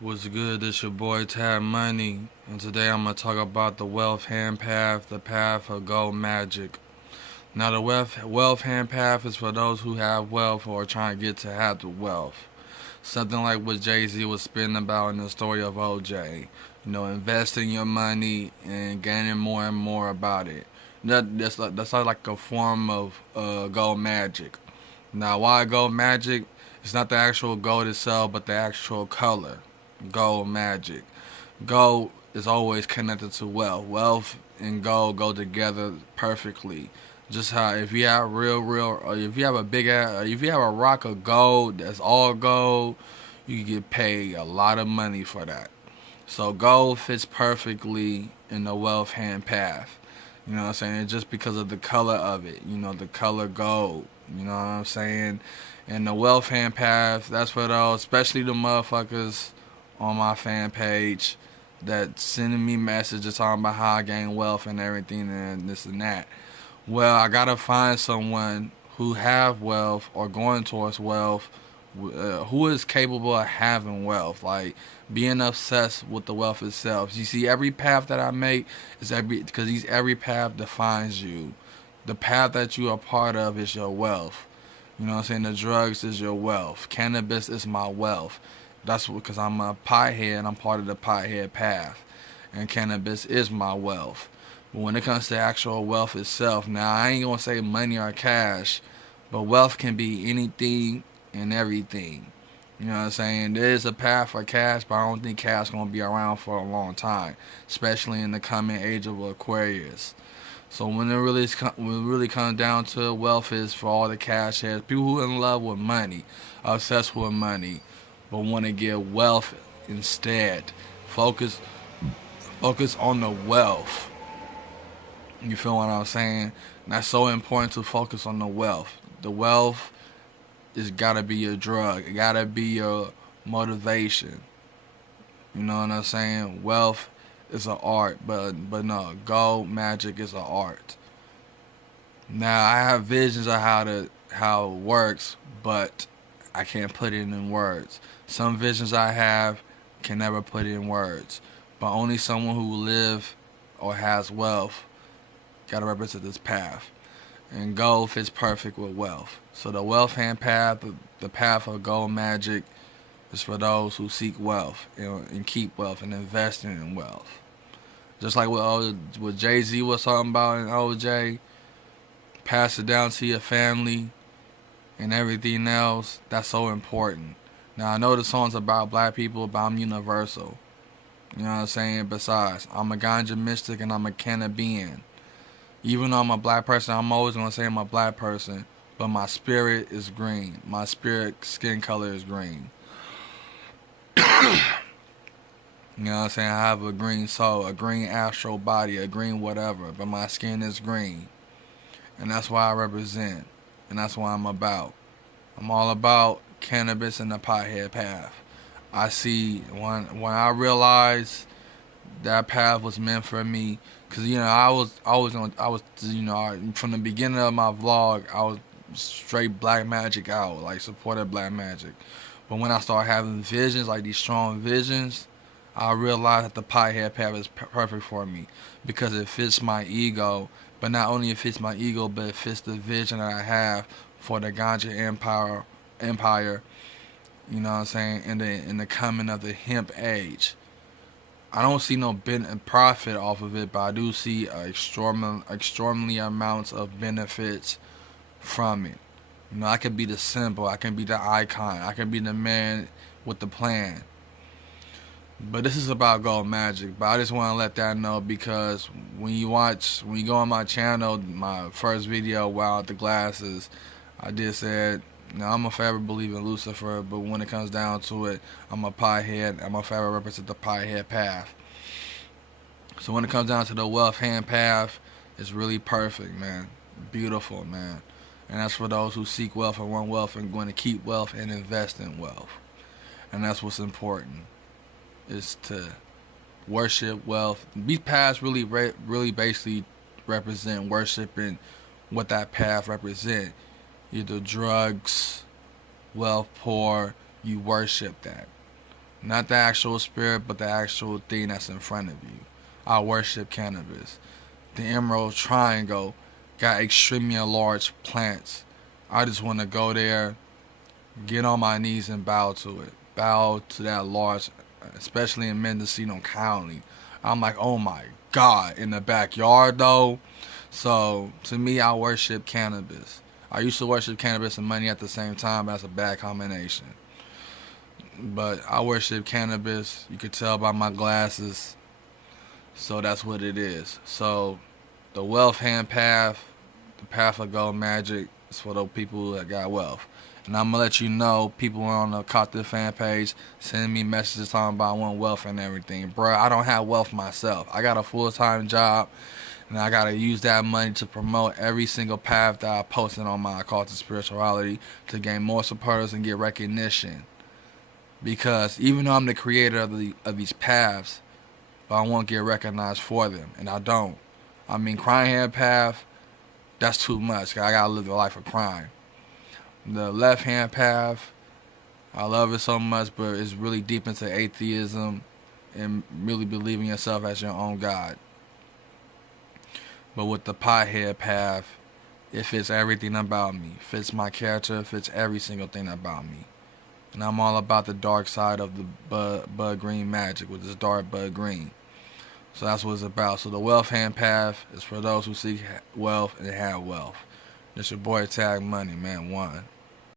What's good? This your boy Tab Money, and today I'm gonna talk about the wealth hand path, the path of gold magic. Now, the wealth hand path is for those who have wealth or are trying to get to have the wealth. Something like what Jay-Z was spitting about in the story of OJ. Investing your money and gaining more and more about it. That's like a form of gold magic. Now, why gold magic? It's not the actual gold itself, but the actual color. Gold magic. Gold is always connected to wealth. Wealth and gold go together perfectly. Just how if you have or if you have if you have a rock of gold that's all gold, you get paid a lot of money for that. So gold fits perfectly in the wealth hand path. You know what I'm saying? Just because of the color of it. The color gold. You know what I'm saying? And the wealth hand path, that's for those, especially the motherfuckers on my fan page that sending me messages talking about how I gain wealth and everything and this and that. Well, I gotta find someone who have wealth or going towards wealth, who is capable of having wealth, like being obsessed with the wealth itself. You see, every path that I make is every path defines you. The path that you are part of is your wealth. You know what I'm saying? The drugs is your wealth. Cannabis is my wealth. That's because I'm a pothead and I'm part of the pothead path. And cannabis is my wealth. But when it comes to actual wealth itself, now I ain't gonna say money or cash, but wealth can be anything and everything. You know what I'm saying? There is a path for cash, but I don't think cash gonna be around for a long time, especially in the coming age of Aquarius. So when it really comes down to it, wealth is for all the cash heads, people who are in love with money, obsessed with money, but want to get wealth instead. Focus focus on the wealth. You feel what I'm saying? And that's so important to focus on the wealth. The wealth is gotta be your drug. It gotta be your motivation. You know what I'm saying? Wealth is an art, but no, gold magic is an art. Now I have visions of how it works, but I can't put it in words. Some visions I have can never put it in words, but only someone who live or has wealth gotta represent this path. And gold fits perfect with wealth. So the wealth hand path, the path of gold magic, is for those who seek wealth and keep wealth and invest in wealth. Just like what Jay Z was talking about in OJ, pass it down to your family and everything else. That's so important. Now I know the song's about black people, but I'm universal. You know what I'm saying? Besides, I'm a ganja mystic and I'm a Cannabian. Even though I'm a black person, I'm always gonna say I'm a black person, but my spirit is green. My spirit skin color is green. You know what I'm saying? I have a green soul, a green astral body, a green whatever, but my skin is green. And that's why I represent. And that's what I'm about. I'm all about cannabis and the pothead path. I see when I realized that path was meant for me, cause I was from the beginning of my vlog I was straight black magic out, like supported black magic. But when I started having visions, like these strong visions, I realized that the pothead path is perfect for me because it fits my ego. But not only it fits my ego, but it fits the vision that I have for the ganja empire. You know what I'm saying? In the coming of the hemp age. I don't see no profit off of it, but I do see extraordinary amounts of benefits from it. I can be the symbol, I can be the icon, I can be the man with the plan. But this is about gold magic. But I just want to let that know because when you go on my channel, my first video, Wild the Glasses, I did said, now I'm a forever believer in Lucifer, but when it comes down to it, I'm a piehead. I'm a forever represent the piehead path. So when it comes down to the wealth hand path, it's really perfect, man. Beautiful, man. And that's for those who seek wealth and want wealth and going to keep wealth and invest in wealth. And that's what's important, is to worship wealth. These paths really basically represent worshiping what that path represent. Either drugs, wealth, poor, you worship that. Not the actual spirit, but the actual thing that's in front of you. I worship cannabis. The Emerald Triangle got extremely large plants. I just want to go there, get on my knees and bow to it. Bow to that large, especially in Mendocino County. I'm like, oh my God. In the backyard though. So to me, I worship cannabis. I used to worship cannabis and money at the same time. That's a bad combination. But I worship cannabis. You could tell by my glasses. So that's what it is. So the wealth hand path, the path of gold magic, is for those people that got wealth. And I'm gonna let you know, people on the Caught the fan page sending me messages talking about I want wealth and everything. Bruh, I don't have wealth myself. I got a full-time job, and I gotta use that money to promote every single path that I posted on my Caught to Spirituality to gain more supporters and get recognition. Because even though I'm the creator of these paths, but I won't get recognized for them, and I don't. I mean, crying hand path, that's too much. I gotta live the life of crime. The left hand path, I love it so much, but it's really deep into atheism and really believing yourself as your own God. But with the pothead path, it fits everything about me. It fits my character, it fits every single thing about me. And I'm all about the dark side of the bud green magic, which is dark bud green. So that's what it's about. So the wealth hand path is for those who seek wealth and have wealth. This your boy Tag Money, man. One.